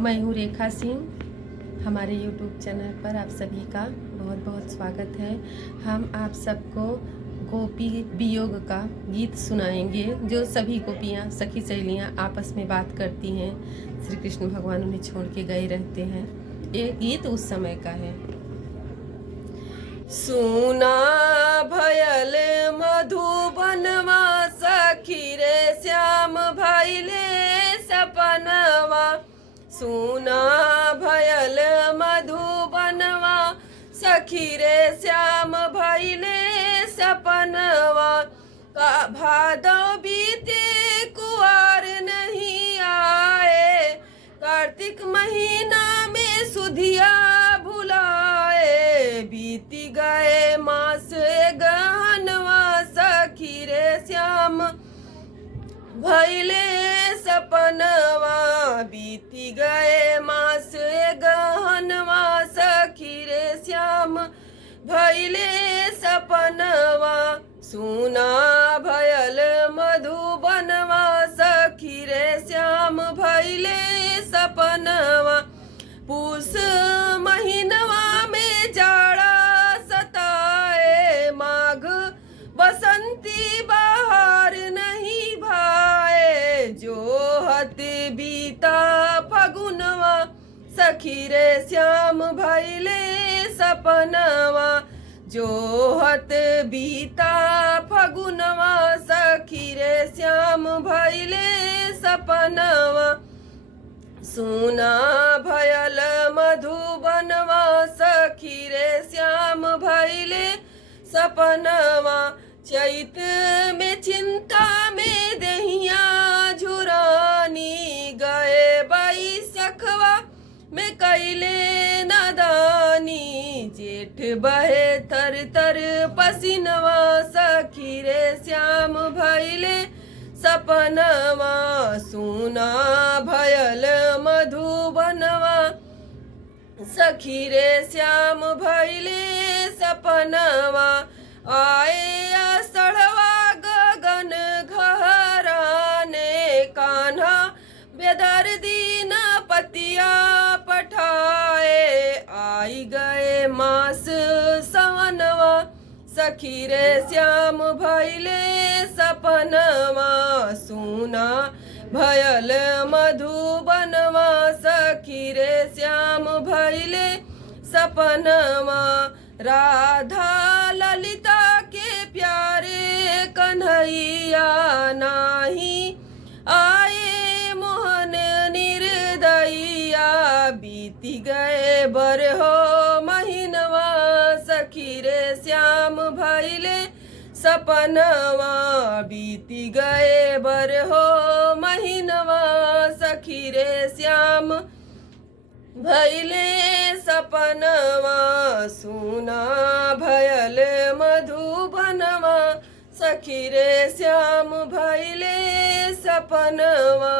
मैं हूँ रेखा सिंह। हमारे YouTube चैनल पर आप सभी का बहुत बहुत स्वागत है। हम आप सबको गोपी वियोग का गीत सुनाएंगे, जो सभी गोपियाँ सखी सहेलियाँ आपस में बात करती हैं। श्री कृष्ण भगवान उन्हें छोड़ के गए रहते हैं। ये गीत उस समय का है। सुना भयल मधुबनवा सखी रे श्याम भैले सपनवा। सुना भयल मधुबनवा सखी रे श्याम भैले सपनवा। का भादव बीते कुआर नहीं आए, कार्तिक महीना में सुधिया भुलाए। बीती गए मास गहनवा सखी रे श्याम भैले सपनवा। बीती गए मास गहनवा सखी रे श्याम भैले सपनवा। सुना भयल मधुबनवा सखी रे श्याम भैले सपनवा। पूस महीनवा में जाड़ा सताए, माघ बसंती बहार नहीं भाए। जो हत बीता फगुनवा सखी रे श्याम भैले सपनवा। जो हत बीता फगुनवा सखी रे श्याम भैले सपनवा। सुना भयल मधुबनवा सखी रे श्याम भैले सपनवा। चैत में चिंता में दहिया झुरानी, गए बैसखवा में कैले नादानी। जेठ बहे तर तर पसीनवा सखी रे श्याम भैले सपनवा। सुना भयल मधुबनवा सखी रे श्याम भैले सपनवा। आए असड़वा गगन घहराने, कान्हा बेदर्दी न पतिया पठाए। आई गए मास सवनवा सखी रे श्याम भैले सपनवा। सुना भयल मधुबनवा सखी रे श्याम भैले सपनवा। राधा ललिता के प्यारे कन्हैया नाही आए, मोहन निर्दयिया। बीती गए बरहो महीनवा सखी रे श्याम भैले सपनवा। बीती गए बरहो महीनवा सखी रे श्याम भैले सपनवा। सुना भयल मधुबनवा सखी रे श्याम भैले सपनवा।